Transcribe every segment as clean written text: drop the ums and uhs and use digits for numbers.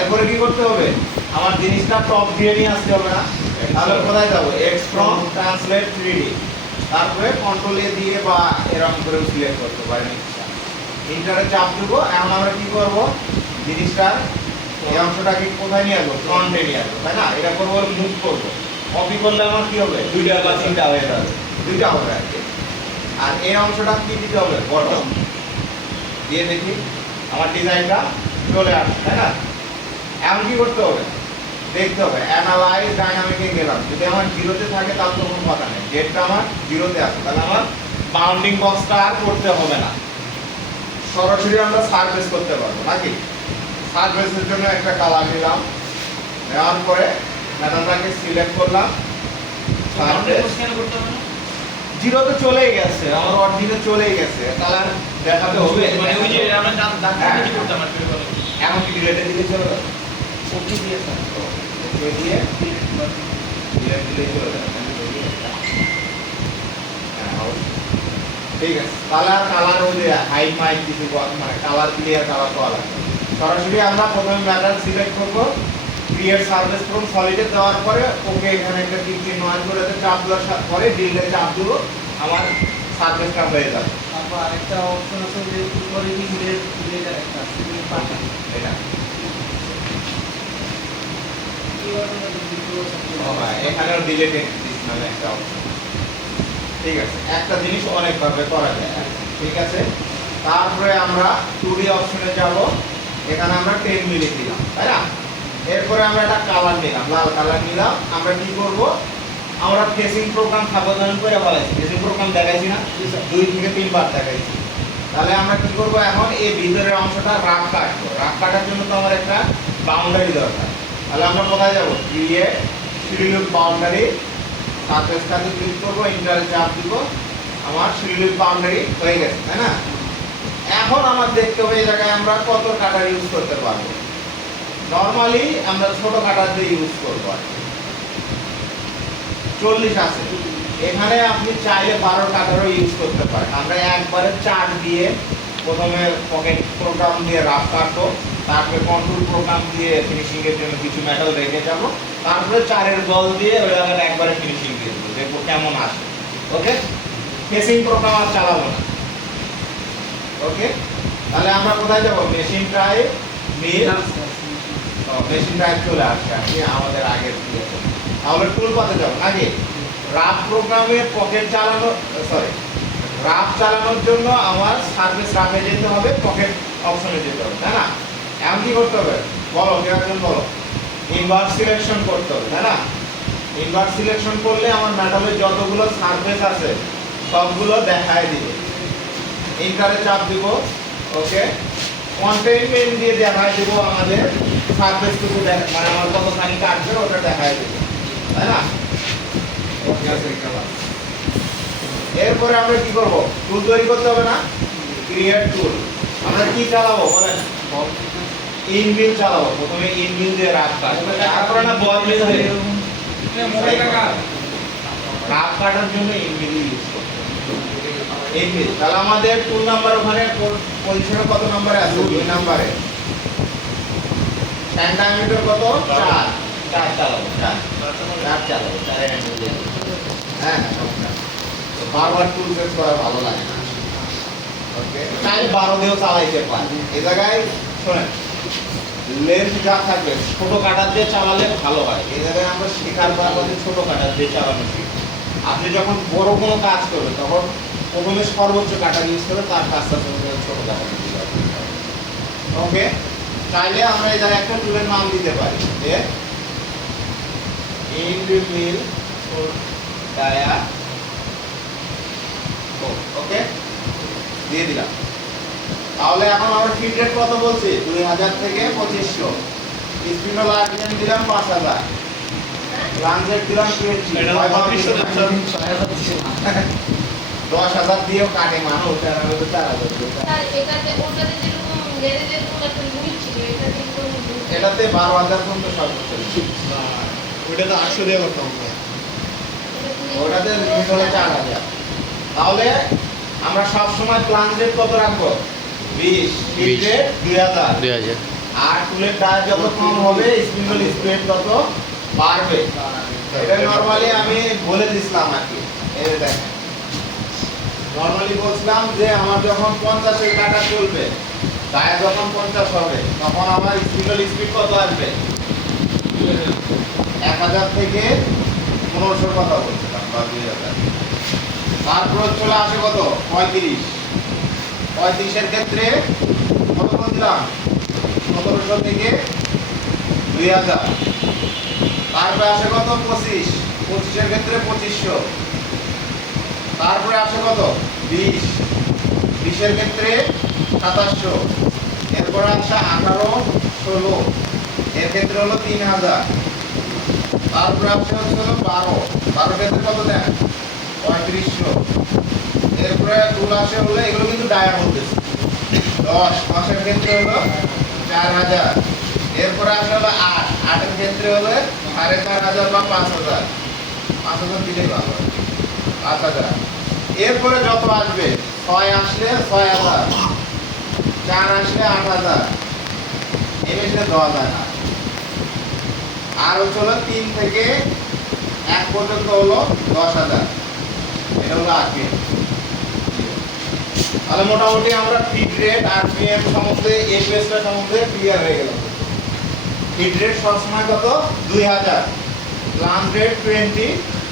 এরপরে কি করতে হবে, আমার জিনিসটা টপ দিয়ে নিয়ে আসতে হবে না, তাহলে কোথায় যাবো, এক্স ফ্রম ট্রান্সলেট 3D, তারপরে কন্ট্রোল এ দিয়ে বা এরকম করে সিলেক্ট করতে পারেন, ইন্টারে চাপ দেবো। এখন আমরা কি করব, জিনিসটার এই অংশটাকে কোথায় নিয়ে আসবো, ফ্রন্টে নিয়ে আসবো, তাই না? এটা করবো, মুভ করবো, কপি করলে আমার কি হবে, দুইটা বা তিনটা হয়ে যাবে, দুইটা হবে আর কি। আর এই অংশটা কি দিতে হবে, বটম দিয়ে দেখি আমার ডিজাইনটা চলে আসছে, তাই না? এখন কি করতে হবে, দেখতে হবে, অ্যানালাইজ ডাইনামিকে গেলাম, যদি আমার জিরোতে থাকে তাহলে তো কোনো কথা নেই, ডেটটা আমার জিরোতে আছে, তাহলে আমার বাউন্ডিং বক্সটা আর করতে হবে না, সরাসরি আমরা সারফেস করতে পারবো নাকি। সারফেসের জন্য একটা কালার নিলাম, নেওয়ার পরে ম্যাটারটাকে সিলেক্ট করলাম, জিরোতে চলেই গেছে, আমার অরিজিনে চলেই গেছে, কালার দেখাতে হবে, মানে ওই যে আমরা দাগ কি করতে আমার করে বলে এমন কি ডিলেটে দিলে চলে যাবে, ওকে দিয়ে স্যার ওকে দিয়ে ডিলেট দিলে চলে যাবে। ঠিক আছে, কালার ওই যে হাইট মাইট কিছু মানে কালার ক্লিয়ার কালার তো আলাদা। সরাসরি আমরা প্রথমে ম্যাটার সিলেক্ট করব, ক্রিয়েট সারফেস ফ্রম সলিডে দেওয়ার পরে ওকে এখানে একটা টিক চিহ্ন অন করে চাপ দেওয়ার পরে ডিলে চাপ দেবো, আমার সারফেসটা হয়ে যাবে। তারপর আরেকটা অপশন আছে যে উপরে কি ডিলেট একটা সিলেক্ট পাটা এটা এখানেও ডিলেট নামে একটা অপশন। ঠিক আছে, একটা জিনিস অনেকভাবে করা যায়, ঠিক আছে। তারপরে আমরা 2D অপশনে যাব, এখানে আমরা 10 মিলি দিলাম, তাই না? এরপরে আমরা একটা কালার নিলাম, লাল কালার নিলাম। আমরা কি করব, আমরা ফেসিং প্রোগ্রাম সাবধান করে বলেছি, ফেসিং প্রোগ্রাম দেখাইছি না, 2 থেকে 3 বার দেখাইছি। তাহলে আমরা কি করব, এখন এই ভিতরের অংশটা রাফ কাটবো, রাফ কাটার জন্য তো আমার একটা বাউন্ডারি দরকার। তাহলে আমরা কোথায় যাব, ক্রিয়েট শিডিউল বাউন্ডারি, সারফেসটাকে ক্লিক করবো, ইন্টারে চাপ দিব, আমার শিডিউল বাউন্ডারি হয়ে গেছে, তাই না? এখন আমার দেখতে হবে এই জায়গায় আমরা কত কাটার ইউজ করতে পারবো। নরমালি আমরা ছোট কাটার দিয়ে ইউজ করবো আর কি। 40 আছে, এখানে আপনি চাইলে 12 কাটারও ইউজ করতে পারেন। আমরা একবারে 4 দিয়ে প্রথমে পকেট প্রোগ্রাম দিয়ে রাফ কাটবো, তারপরে কন্ট্রোল প্রোগ্রাম দিয়ে ফিনিশিং এর জন্য কিছু মেটাল রেখে যাবো, তারপরে 4-এর বল দিয়ে ওই জায়গাটা একবারে ফিনিশিং দিয়ে দেবো, দেখবো কেমন আসে। ওকে, ফেসিং প্রোগ্রাম আর চালাবো না। ওকে, তাহলে আমরা কোথায় যাবো, মেশিন টাইপ মিল, মেশিন টাইপ চলে আসছে আর কি আমাদের আগের দিয়ে। তাহলে টুল পাতে যাবো নাকি, রাফ প্রোগ্রামের পকেট চালানো, সরি রাফ চালানোর জন্য আমার সার্ভিস রাফে যেতে হবে, পকেট অপশনে যেতে হবে, তাই না? এখন কি করতে হবে বলো, কেউ একজন বলো। ইনভার্ট সিলেকশন করতে হবে, তাই না? ইনভার্ট সিলেকশন করলে আমার মেটালের যতগুলো সারফেস আছে সবগুলো দেখায় দিবে। ইন্টারে চাপ দিব, ওকে, কন্টেইনমেন্ট দিয়ে দেখায় দিব আমাদের সারফেসটুকু, মানে আমার কতখানি কাটবে ওটা দেখায় দিব, তাই না? এরপরে আমরা কি করব, টুল তৈরি করতে হবে না, ক্রিয়েট টুল। আমরা কি চালাবো বলেন, ইনবিল চালাবো। প্রথমে ইনবিল দিয়ে রাফ কাটবো, তারপরে না বল মিল হয়ে রাফ কাটার জন্য ইনবিল ইউজ করতে হবে। ইনবিল, তাহলে আমাদের টুল নাম্বার ওখানে পজিশনে কত নম্বরে আছে, 2 নম্বরে। স্ট্যান্ড ডায়ামিটার কত, 4 চালাবো, 4 চালাবো, 4 হ্যান্ডেল দিয়ে। হ্যাঁ, তো বারবার টুল চেঞ্জ করা ভালো লাগে না। ওকে, চাইলে 12 দিয়েও চালাইতে পারে। এই জায়গায় শোনেন, লেন্থ যা থাকবে ছোট কাটার দিয়ে চালালে ভালো হয়। এই জায়গায় আমরা শেখার পর আমাদের ছোট কাটার দিয়ে চালানো শিখি। আপনি যখন বড় কোনো কাজ করবেন তখন প্রথমে সর্বোচ্চ কাটার ইউজ করবেন, তার কাজটা ছোট কাটার ইউজ করবেন। ওকে, চাইলে আমরা এই জায়গায় একটা টুলের নাম দিতে পারি যে ইনবিল ডায়া, ওকে দিয়ে দিলাম। তাহলে এখন আমরা ফিড রেট কত বলছি, 2000 থেকে 2500, স্পিন্ডল আর্টিয়ান দিলাম 5000, লাঞ্চ রেট দিলাম 10,000 দিয়েও কাটে মানুষ, আর আমি তো 4000 দিই। এটাতে 12,000 পর্যন্ত সর্বোচ্চ, ওইটা তো 800 দিয়ে করতাম আমরা। ওটাতে স্পিন্ডলে 4000। তাহলে আমরা সব সময় প্লান রেট কত রাখবো, 20, ফিড রেট 2000। আর টুলের ডায়া যত কম হবে স্পিন্ডল স্পিড তত বাড়বে। এটা নরমালি আমি বলে দিছিলাম আর কি। এই যে দেখেন নরমালি বলছিলাম যে আমার যখন 50 এর কাটা চলবে, ডায়া যখন 50 হবে তখন আমার স্পিন্ডল স্পিড কত আসবে? 1000 থেকে 1500 কথা বলছিলাম বা 2000। তারপর চলে আসে কত? 35। 35 এর ক্ষেত্রে কত বলছিলাম? 1700 থেকে 2000। তারপরে আসে কত? 25। 25 এর ক্ষেত্রে 2500। তারপরে আসে কত? 20। 20 এর ক্ষেত্রে 2700। এরপরে আসে 18, 16 এর ক্ষেত্রে হলো 3000। তারপরে আসে হলো 12। 12 ক্ষেত্রে কত দেন? 3500। এরপরে টুল আসে হলো, এগুলো কিন্তু ডায়ার মধ্যে 10 মাসের ক্ষেত্রে হলো 4000। এরপরে আসে হলো 8। 8 এর ক্ষেত্রে হলো 4500 বা 5000। 5000 দিলেই ভালো হয়। 5000। এরপরে যত আসবে 6 আসলে 6000, 4 আসলে 8000, এই আসলে 10000 না। আর হলো 3 থেকে 1 পর্যন্ত হলো 10000। এটা হলো আরপিএম। তাহলে মোটামুটি আমরা ফিড রেট, আরপিএম সম্বন্ধে, এফএসটা সম্বন্ধে ক্লিয়ার হয়ে গেল। ফিড রেট সবসময় কত? 2000, প্লান রেট 20,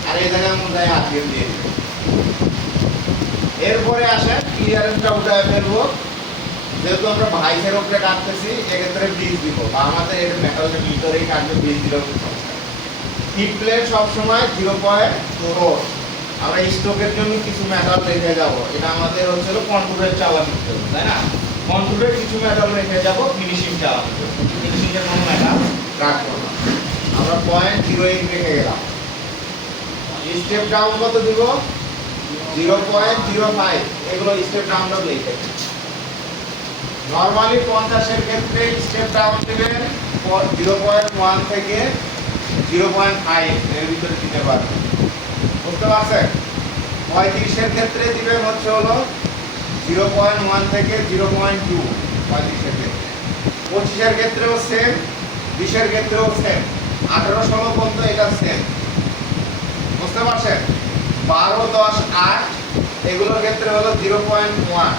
আর এই জায়গায় আমরা আরপিএম দিয়ে দেব। এরপরে আসেন ক্লিয়ারেন্সটা উঠায় ফেলবো। যেহেতু আমরা ভাইসের উপরে কাটতেছি, এক্ষেত্রে ব্রিজ দিব, বা আমাদের এটা মেটালের ভিতরেই কাটবে, ব্রিজ দিলেও সমস্যা নেই। ফিড প্লেট সবসময় 0.4। আমরা স্টকের জন্য কিছু মেটাল রেখে যাব, এটা আমাদের হচ্ছে কন্ট্রোলের চালানো জন্য, তাই না? কন্ট্রোলের কিছু মেটাল রেখে যাব ফিনিশিং চালানোর জন্য, ফিনিশিং এর কোনো মেটাল রাখবো না। আমরা 0.08 রেখে গেলাম। স্টেপ ডাউন কত দিব? 0.05। এগুলো স্টেপ ডাউনটা লিখে নরমালি 50 এর ক্ষেত্রে স্টেপ ডাউন দিবেন 0.1 থেকে 0.5 এর ভিতরে দিতে পারবেন। বুঝতে পারছেন? 35 এর ক্ষেত্রে দিবেন হচ্ছে হলো 0.1 থেকে 0.2 35 এর ক্ষেত্রে। 25 এর ক্ষেত্রেও সেম, 20 এর ক্ষেত্রেও সেম, 18, 16 পর্যন্ত এটা সেম। বুঝতে পারছেন? 12, 10, 8 এগুলোর ক্ষেত্রে হলো 0.1।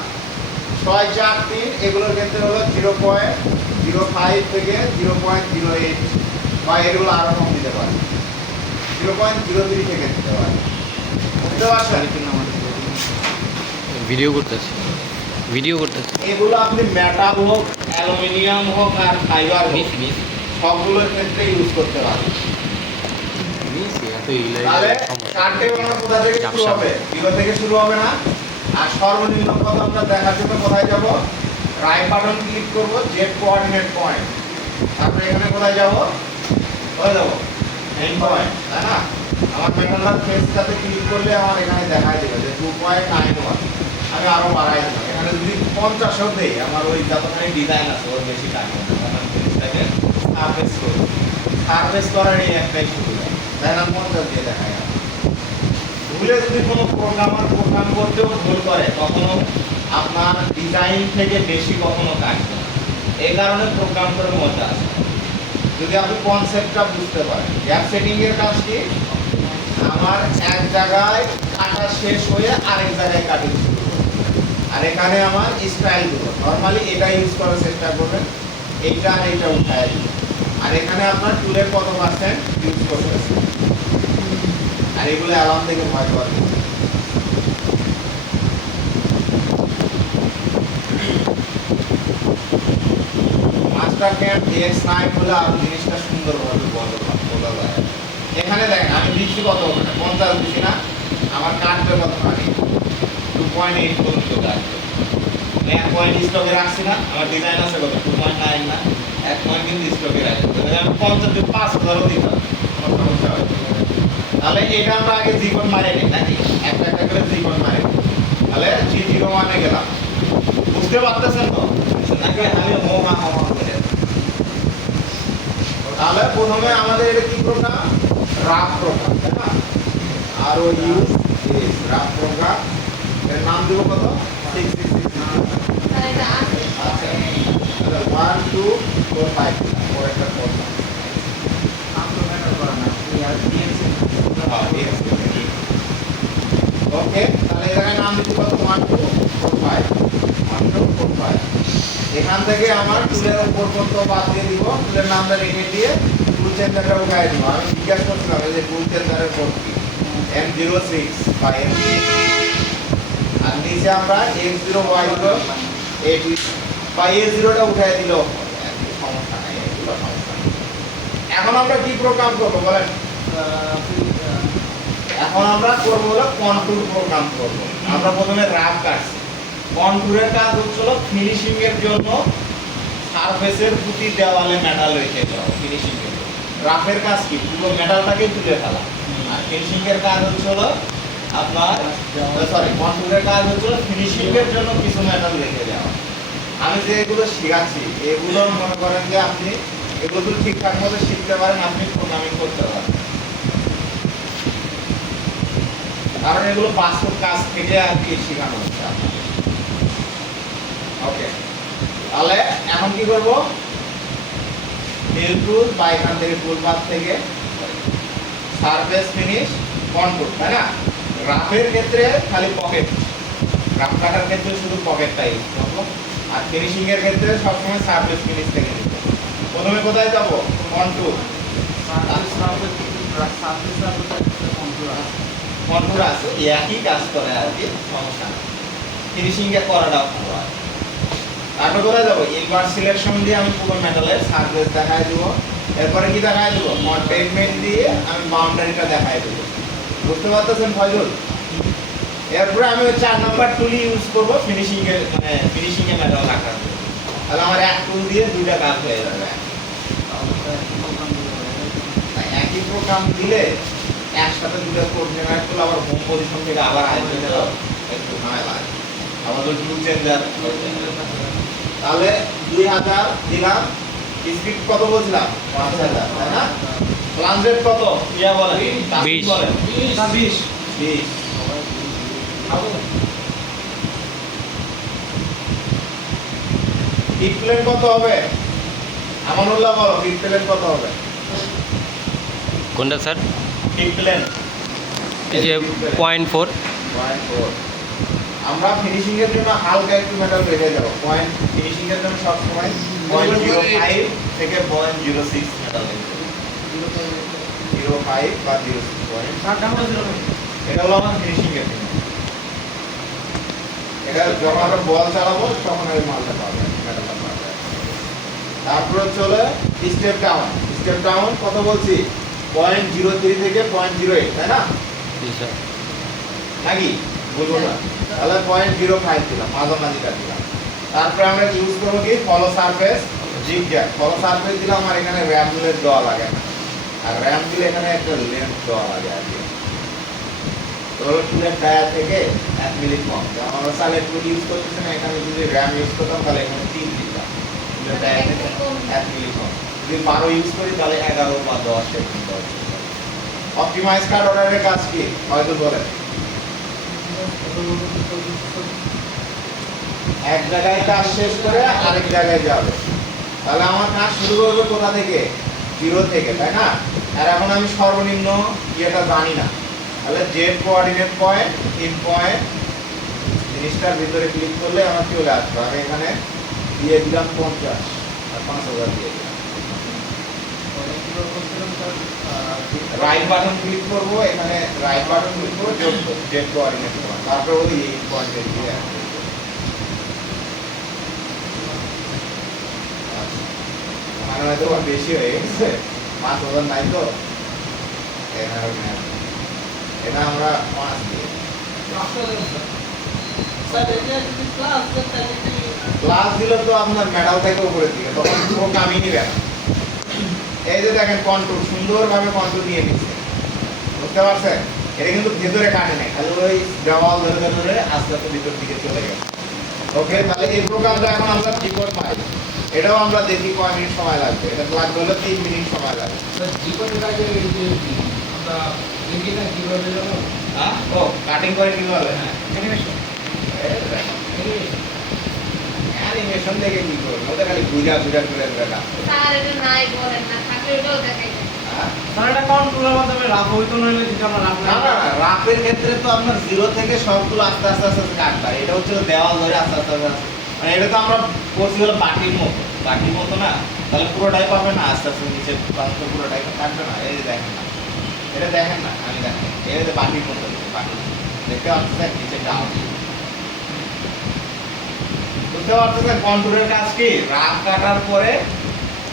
6, 4, 3 এগুলোর ক্ষেত্রে হলো 0.05 থেকে 0.08, বা এগুলো আরো কম দিতে পারে, 0.03 থেকে দিতে পারে। বুঝতে পারছেন? ভিডিও করতেছি, ভিডিও করতেছি। এগুলো আপনি মেটাল হোক, অ্যালুমিনিয়াম হোক আর ফাইবার হোক, সবগুলোর ক্ষেত্রে ইউজ করতে পারবেন। তাহলে কাটতে আমরা কোথা থেকে শুরু হবে? জিরো থেকে শুরু হবে না। আর সর্বনিম্ন কত আমরা দেখার জন্য কোথায় যাব? রাইট বাটন ক্লিক করব, জেড কোঅর্ডিনেট পয়েন্ট। তারপরে এখানে কোথায় যাব? কোথায় যাব? এন্ড পয়েন্ট, তাই না? আমার মেটালার ফেসটাতে ক্লিক করলে আমার এখানে দেখাই দেবে যে 2.91। আমি আরো বাড়াই দিলাম। এখানে যদি 50 দেই, আমার ওই যতখানি ডিজাইন আছে ওর বেশি টাইম হবে। তখন জিনিসটাকে সারফেস করব। সারফেস করার এই একটাই সুবিধা। তাই না? 50 দিয়ে দেখাই। ভুলে যদি কোনো প্রোগ্রামার প্রোগ্রাম করতেও ভুল করে, কখনো আপনার ডিজাইন থেকে বেশি কখনো কাটবে না। এই কারণে প্রোগ্রাম করে মজা আছে। যদি আপনি কনসেপ্টটা বুঝতে পারেন। গ্যাপ সেটিং এর কাজ কি? আমার এক জায়গায় কাটা শেষ হয়ে আরেক জায়গায় কাটিং শুরু করবে। আর এখানে আমার স্টাইলগুলো নরমালি এটা ইউজ করার চেষ্টা করবেন, এইটা আর এইটা উঠায় দিবেন। আর এখানে আপনার টুলের কত পার্সেন্ট ইউজ করতেছে, আর এগুলো অ্যালার্ম থেকে ভয় পাওয়ার জন্য। মাস্টার ক্যাম্প DX9 হলে আরো জিনিসটা সুন্দরভাবে বলা যায়। এখানে দেখেন আমি দিচ্ছি কত, 50 দিচ্ছি না, আমার কাটবে কত পানি? 2.8 পর্যন্ত কাটবে। 1 পয়েন্ট স্টকে রাখছি না, আমার ডিজাইন আছে কত? 2.9 না, 1 পয়েন্ট কিন্তু স্টকে রাখছি। তাহলে আমি 50 দিয়ে 5,000 দিতাম, কোনো সমস্যা হয় না। তাহলে এটা আমরা আগে জীবন মারে নিই নাকি? একটা একটা করে জীবন মারে নিই। তাহলে G01 গেলাম। বুঝতে পারতেছেন তো? নাকি আমি হোমা করে? তাহলে প্রথমে আমাদের এটা কি প্রোগ্রাম? রাফ প্রোগ্রাম, তাই না? আর ও ইউজ রাফ প্রোগ্রাম। এর নাম দেব কত? 666। আচ্ছা, 1 2 4 5 পরেরটা 4 আপনার ম্যাটার করে না এই আর ডিএনসি ওকে, তাহলে এখানে নাম দিতে কত 1 2 4 5 1 2 4 5। এখান থেকে আমার টুলের উপর পর্যন্ত বাদ দিয়ে দিব, টুলের নামটা রেখে দিয়ে টুল চেঞ্জারটা উঠাই দিব। আমি জিজ্ঞাসা করছিলাম এই যে টুল চেঞ্জারের কোড কি M06 বা M6, আর নিচে আমরা X0Y0 A2 বা A0টা উঠাই দিল, সমস্যা নাই, এগুলো সমস্যা নেই। এখন আমরা কি প্রোগ্রাম করব বলেন? এখন আমরা করব হলো কন্ট্যুর প্রোগ্রাম করব। আমরা প্রথমে রাফ কাটছি। কন্ট্যুরের কাজ হচ্ছিল ফিনিশিং এর জন্য সারফেসের প্রতি দেওয়ালে মেটাল রেখে দেওয়া ফিনিশিং এর। রাফের কাজ কি? পুরো মেটালটাকে তুলে ফেলা। আর ফিনিশিং এর কাজ হচ্ছিল আপনার কন্ট্যুরের কাজ হচ্ছিল ফিনিশিং এর জন্য কিছু মেটাল রেখে দেওয়া। আমি যে এগুলো শেখাচ্ছি এগুলো মনে করেন যে আপনি এগুলো যদি ঠিকঠাক মতো শিখতে পারেন আপনি প্রোগ্রামিং করতে পারেন, কারণ এগুলো বাস্তব কাজ থেকে আর কি শেখানো হচ্ছে আপনাকে। ওকে, তাহলে এখন কি করব? ফিল টুল বা এখান থেকে টুল পাথ থেকে সারফেস ফিনিশ কন্ট্যুর, তাই না? রাফের ক্ষেত্রে খালি পকেট, রাফ কাটার ক্ষেত্রে শুধু পকেটটা ইউজ করবো, আর ফিনিশিং এর ক্ষেত্রে সবসময় সারফেস ফিনিশ থেকে নিব। প্রথমে কোথায় যাব? কন্ট্যুর। কন্ট্যুর আছে, একই কাজ করে আর কি, সমস্যা নেই। ফিনিশিং এ করাটাও ভালো হয়। তারপর কোথায় যাবো? ইনভার্স সিলেকশন দিয়ে আমি পুরো মেটালের সারফেস দেখাই দেবো। এরপরে কি দেখাই দেবো? কন্টেইনমেন্ট দিয়ে আমি বাউন্ডারিটা দেখাই দেবো। বুঝতে পারতেছেন ফয়জুল? এরপরে আমি 4 নাম্বার টুল ইউজ করব ফিনিশিং এর, মানে ফিনিশিং এ মেটাল রাখার জন্য। তাহলে আমার এক টুল দিয়ে দুইটা কাজ হয়ে যাবে। একই প্রোগ্রাম দিলে একসাথে দুটো কোড জেনারেট করলে আবার হোম পজিশন থেকে আবার আসবে, একটু ঝামেলা। আমাদের টুল চেঞ্জার, তাহলে 2000 দিলাম। স্পিড কত বলছিলাম? 5000, তাই না? প্লান রেট কত? ইয়া বলেন, 20 বলেন 20 20। পিক প্লেন কত হবে? আমানুল্লাহ বলো, পিক প্লেন কত হবে? কোনটা স্যার? পিক প্লেন এই যে 0.4। 0.4। আমরা ফিনিশিং এর জন্য হালকা একটু মেটাল রেখে যাব। পয়েন্ট ফিনিশিং এর জন্য সব সময় 0.05 থেকে 0.06 মেটাল রেখে দেব। 05 বা 06 পয়েন্ট। এটা হলো আমার ফিনিশিং এর জন্য। এটা যখন আমরা বল চালাবো তখন এই মালটা পাবে, মেটালটা পাবে। তারপরে চলে স্টেপ ডাউন। স্টেপ ডাউন কত বলছি? 0.03 থেকে 0.08, তাই না? জি স্যার। নাকি বলবো না? তাহলে 0.05 দিলাম, মাঝামাঝিটা দিলাম। তারপরে আমরা ইউজ করবো কি? Follow surface zigzag. Follow surface দিলাম, আমার এখানে র্যাম দিলে দেওয়া লাগে না, আর র্যাম দিলে এখানে একটা লেন্থ দেওয়া লাগে আর কি। ধরো টুলের টায়ার থেকে 1 মিলি কম, আমরা সালে টুল ইউজ করতেছি না, এখানে যদি র্যাম ইউজ করতাম তাহলে এখানে 3 দিতাম। টুলের টায়ার থেকে 1 মিলি কম। যদি 12 ইউজ করি তাহলে 11 বা 10 এরকম দেওয়া যেতে পারে। অপটিমাইজ কার্ড অর্ডারের কাজ কি হয়তো বলেন? এক জায়গায় কাজ শেষ করে আরেক জায়গায় যাবে। তাহলে আমার কাজ শুরু করবে কোথা থেকে? 0 থেকে, তাই না? আর এখন আমি সর্বনিম্ন ইয়েটা জানি না, তাহলে জেড কোঅর্ডিনেট পয়েন্ট 3 পয়েন্ট জিনিসটার ভিতরে ক্লিক করলে আমার চলে আসবে। আমি এখানে দিয়ে দিলাম 50 আর 5000 দিয়ে দিলাম। রাইট বাটন ক্লিক করব, এখানে রাইট বাটন ক্লিক করে জেড কোঅর্ডিনেট পয়েন্ট, তারপর ওই পয়েন্টে দিয়ে আসবে। আমার হয়তো বেশি হয়ে গেছে, 5000 নাই তো, এটা আমরা 5 দিয়ে ক্লাস দিলে তো আপনার মেডাল থেকে উপরের দিকে, তখন পুরো কামিয়ে নিবে না। এই যে দেখেন কন্ট্রোল সুন্দরভাবে কন্ট্রোল নিয়ে নিচ্ছে, বুঝতে পারছেন? এটা কিন্তু ভেতরে কাটে না, খালি ওই দেওয়াল ধরে ধরে আস্তে আস্তে ভিতর দিকে চলে গেছে। ওকে, তাহলে এই প্রোগ্রামটা এখন আমরা রিপোর্ট পাই, এটাও আমরা দেখি কয় মিনিট সময় লাগবে। এটা লাগবে হলো 3 মিনিট সময় লাগবে। হ্যাঁ, ও কাটিং করে কিভাবে? হ্যাঁ, অ্যানিমেশন। অ্যানিমেশন দেখে কি করবে, ওদের খালি ঘুরা ঘুরা ঘুরা ঘুরা কাটতে হবে। স্যার এটা নাই বলেন না, থাকলে এটাও দেখাই দেন। হ্যাঁ? স্যার এটা কন্ট্রোলের মাধ্যমে রাফ হইতো নইলে যেটা আমরা রাফ না না না, রাফের ক্ষেত্রে তো আপনার জিরো থেকে সবগুলো আস্তে আস্তে আস্তে আস্তে কাটতে হয়। এটা হচ্ছে দেওয়াল ধরে আস্তে আস্তে আস্তে আস্তে। মানে এটা তো আমরা করছি হলো বাটির মতো না, তাহলে পুরোটাই পাবে না, আস্তে আস্তে নিচে প্রান্ত পুরোটাই কাটবে না। এই যে দেখেন না, এটা দেখেন না, আমি দেখেন এই যে বাটির মতো বাটি দেখতে পাচ্ছেন নিচে ডাউন, বুঝতে পারতেছেন কন্ট্রোলের কাজ কি? রাফ কাটার পরে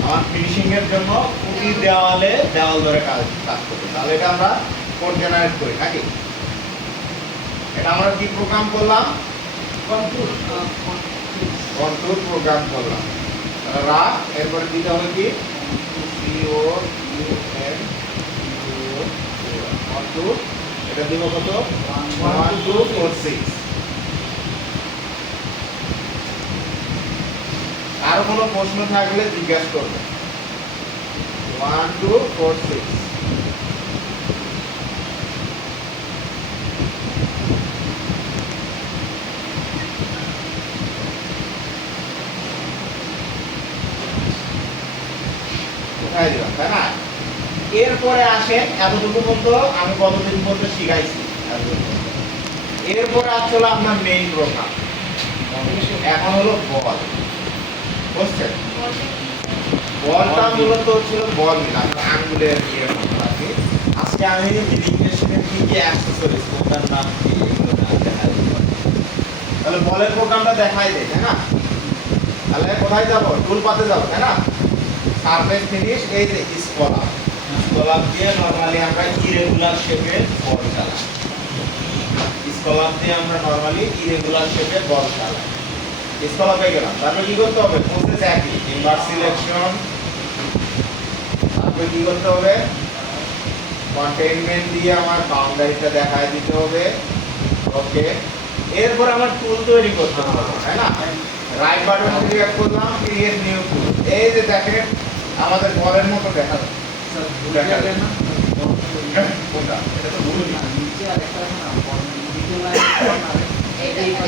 আমার ফিনিশিং এর জন্য প্রতি দেওয়ালে দেওয়াল ধরে কাজ করবে। তাহলে এটা আমরা কোড জেনারেট করি নাকি? এটা আমরা কি প্রোগ্রাম করলাম? কন্ট্রোল প্রোগ্রাম করলাম। রাফ এরপরে দিতে হবে কি কন্ট্রোল, এটা দিব কত 1 2 4 6। আর কোনো প্রশ্ন থাকলে জিজ্ঞাসা করবে। 1 2 4 6 কোথায় দিলাম, তাই না? এরপরে আসেন এতটুকু পর্যন্ত আমি কতদিন পর্যন্ত শিখাইছি। এরপরে আসলে আপনার মেইন প্রোগ্রাম এখন হলো বল, বুঝছেন? বলটা মূলত ছিল বল মিল, আপনার আঙ্গুলের ইয়ে মতো আর কি। আজকে আমি ইরিগেশনের কি কি অ্যাক্সেসরিজ, কোনটার নাম কি, এগুলো দেখাই দেব। তাহলে বলের প্রোগ্রামটা দেখাই দেয়, তাই না? তাহলে কোথায় যাব? টুল পাতে যাব, তাই না? সারফেস ফিনিশ, এই যে স্কলার দিয়ে নরমালি আমরা ইরেগুলার শেপের বল চালাই। স্কলার দিয়ে আমরা নরমালি ইরেগুলার শেপের বল চালাই। স্কলার পেয়ে গেলাম, তারপরে কি করতে হবে? প্রসেস একই, ইনভার্স সিলেকশন, তারপরে কি করতে হবে? কন্টেইনমেন্ট দিয়ে আমার বাউন্ডারিটা দেখায় দিতে হবে। ওকে, এরপর আমার টুল তৈরি করতে হবে, তাই না? রাইট বাটন ক্লিক করলাম, ক্রিয়েট নিউ টুল। এই যে দেখেন আমাদের বলের মতো দেখা যাচ্ছে। দেখা যায় না কোনটা? এটা তো ভুল না। নিচে আরেকটা আছে না, দ্বিতীয় লাইন কর্নারে এইটা এইটা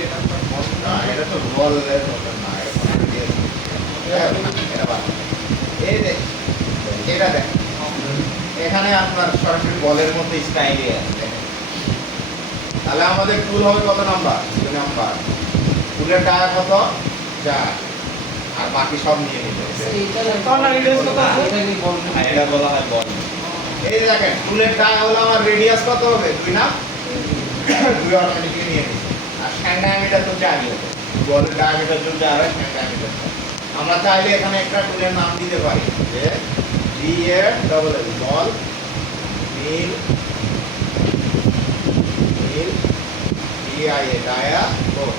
এটা তো বল না, এটা তো বলের মতো না, এটা বাদ। এই যে এটা দেখ, এখানে আপনার সরাসরি বলের মতো স্টাইলে আছে। তাহলে আমাদের টুল হবে কত নাম্বার? 2 নাম্বার। টুলের টাকা কত? 4। আর বাকি সব নিয়ে নিতে হবে। কর্নার রেডিয়াস কত আছে? এটা কি বল? হ্যাঁ, এটা বলা হয় বল। এই যে দেখেন টুলের টাকা হলো আমার রেডিয়াস কত হবে? 2 না? 2 অটোমেটিক্যালি নিয়ে নিছে। আর স্ট্যান্ড ডায়ামিটার তো 4 হবে। বলের ডায়ামিটার যদি 4 হয়, স্ট্যান্ড ডায়ামিটার 4। আমরা চাইলে এখানে একটা টুলের নাম দিতে পারি যে DL বল মিল DIA ডায়া বল।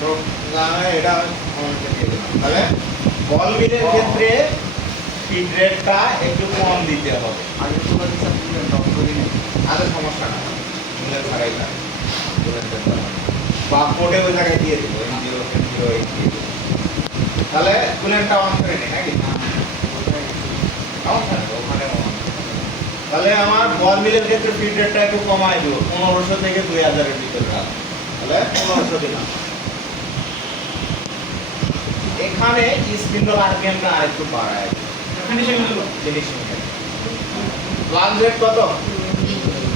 তো এটা আমাকে দিয়ে দিলাম। তাহলে বল মিলের ক্ষেত্রে ফিড রেটটা একটু কম দিতে হবে। আগে তো বলি স্যার দিলেন ডক্টর দিনে আরে সমস্যা না, মিলের ছাড়াই না বলেন বা কোডে ওই জায়গায় দিয়ে দিব M0 M08 দিয়ে দিব। তাহলে কুলেনটা অন করে নেই নাকি? সমস্যা নেই, ওখানে on। তাহলে আমার বল মিলের ক্ষেত্রে ফিড রেটটা একটু কমাই দিব, 1500 থেকে 2000 এর ভিতরে রাখবো। তাহলে 1500 দিলাম। এখানে স্পিন্ডল আরপিএমটা আরেকটু বাড়ায় ফিনিশিং হলো ফিনিশিং এর। লাল রেট কত?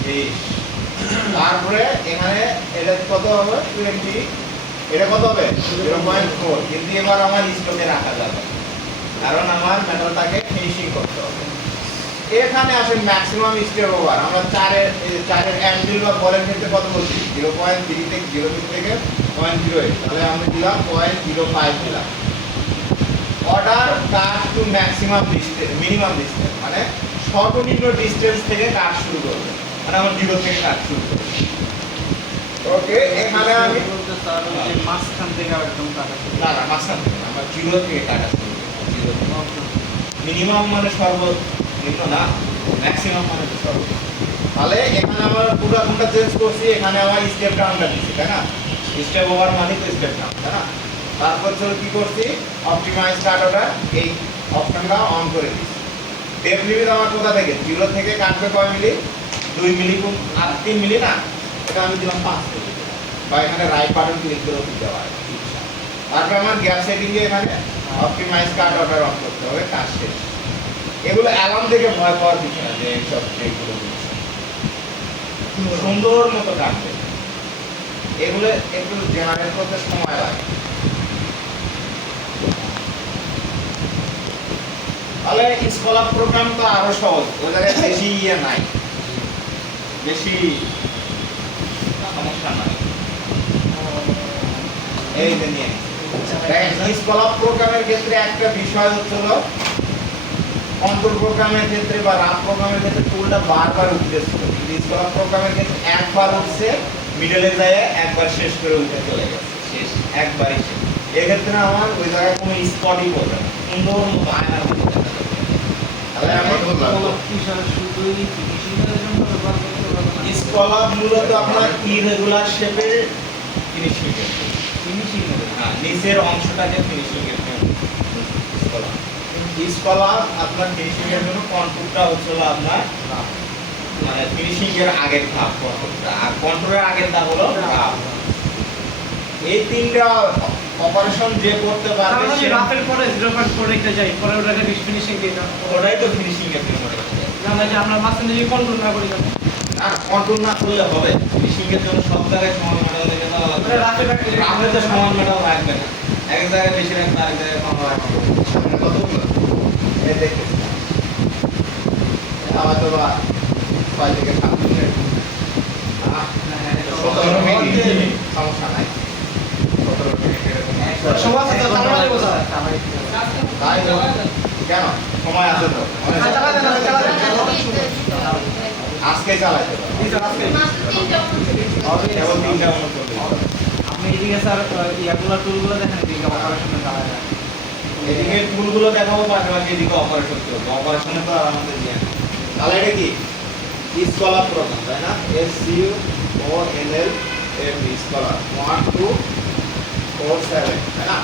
20। তারপরে এখানে এটা কত হবে? 20। এটা কত হবে? 0.4। কিন্তু এবার আমার স্টকে রাখা যাবে, কারণ আমার মেটালটাকে ফিনিশিং করতে হবে। এখানে আসেন ম্যাক্সিমাম স্টেপ ওভার। আমরা চারের অ্যাঙ্গেল বা বলের ক্ষেত্রে কত বলছি? 0.3 থেকে 0 থেকে 0.08। তাহলে আমরা দিলাম 0.05 দিলাম। Order cut to maximum distance, minimum distance, মানে সর্বনিম্ন ডিসটেন্স থেকে কাট শুরু করবে, মানে আমার 0 থেকে কাট শুরু করবে। ওকে, এখানে আমি বলতে স্যার ওই যে মাঝখান থেকে একদম কাটা শুরু। না না মাঝখান থেকে না, আমরা 0 থেকে কাটা শুরু করব। মিনিমাম মানে সর্বনিম্ন না, ম্যাক্সিমাম মানে তো সর্বোচ্চ। তাহলে এখানে আমরা পুরো কোনটা চেঞ্জ করছি, এখানে আমার স্টেপ ডাউনটা দিচ্ছি, তাই না? স্টেপ ওভার মানে তো স্টেপ ডাউন, তাই না? তারপর চলো কি করছি? অপটিমাইজ স্টার্ট অর্ডার, এই অপশনটা অন করে দিচ্ছি। ডেপ লিমিট আমার কোথা থেকে? 0 থেকে কাটবে কয় মিলি? 2 মিলি আর 3 মিলি না, এটা আমি দিলাম 5 কেজি বা এখানে রাইট বাটন ক্লিক করে দিতে পারে তারপর আমার গ্যাপ সেটিং এ এখানে অপটিমাইজ কাট অর্ডার অফ করতে হবে কাজ শেষ এগুলো অ্যালার্ম দেখে ভয় পাওয়ার কিছু না যে সব যেগুলো সুন্দর মতো কাটবে এগুলো একটু জেনারেট করতে সময় লাগে তাহলে স্কলার প্রোগ্রাম তো আরো সহজ ওই জায়গায় বেশি ইয়ে নাই বেশি সমস্যা নাই এই যে নিয়ে স্কলার প্রোগ্রামের ক্ষেত্রে একটা বিষয় হচ্ছিল কন্ট্রোল প্রোগ্রামের ক্ষেত্রে বা রাফ প্রোগ্রামের ক্ষেত্রে টুলটা বারবার উঠতেছিল কিন্তু স্কলার প্রোগ্রামের ক্ষেত্রে একবার উঠছে মিডলে যায় একবার শেষ করে উঠে চলে গেছে শেষ একবারই শেষ এক্ষেত্রে আমার ওই জায়গায় কোনো স্পটই বলবে না সুন্দর মতো আয়নার মতো দেখা যাবে তাহলে আমি শুধুই ফিনিশিংয়ের জন্য ব্যবহার করতে পারবো না। স্কলার মূলত আপনার ইরেগুলার শেপের ফিনিশিং এর ফিনিশিংয়ের হ্যাঁ নিচের অংশটাকে ফিনিশিং এর জন্য স্কলার স্কলার আপনার ফিনিশিং এর জন্য কন্ট্রোলটা হচ্ছে হলো আপনার মানে ফিনিশিং এর আগের ধাপ কন্ট্রোলটা আর কন্ট্রোলের আগের ধাপ হলো ধাপ এই তিনটা অপারেশন যে করতে পারবে তাহলে সে রাফের পরে 0.4 রেখে যাই পরে ওটাকে ফিনিশিং দিয়ে দাও ওটাই তো ফিনিশিং এর জন্য জানা যে আমরা মাঝখানে যে কন্ট্রোল না করি কেন আর কন্ট্রোল না করলে হবে ফিনিশিং এর জন্য সব জায়গায় সমান মেটাল দেখে দেওয়া লাগবে রাফে রাফে তো সমান মেটাল রাখবে না এক জায়গায় বেশি রাখবে আরেক জায়গায় কম রাখবে এই দেখে আবার তো বা 6 থেকে 7 মিনিট 17 মিনিট সমস্যা নাই 17 মিনিট এরকম সময় আছে তো আমরা দেবো স্যার তাই তো? কেন সময় আছে তো আজকে চালাইতে পারো কেবল 3টা আপনি এদিকে স্যার ইয়াগুলো টুলগুলো দেখেন এদিকে অপারেশনে চালা যায় এদিকে টুলগুলো দেখাবো পাশাপাশি এদিকে অপারেশন করবো অপারেশনে তো আর আমাদের দিয়ে না। তাহলে এটা কি স্কলার প্রোগ্রাম তাই না SCUOLL স্কলার 1 2 4 7 তাই না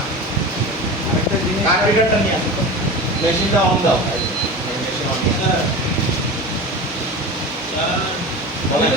আরেকটা জিনিস কার্বিটারটা নিয়ে আসো তো মেশিনটা অন দাও মেশিন অন বলেন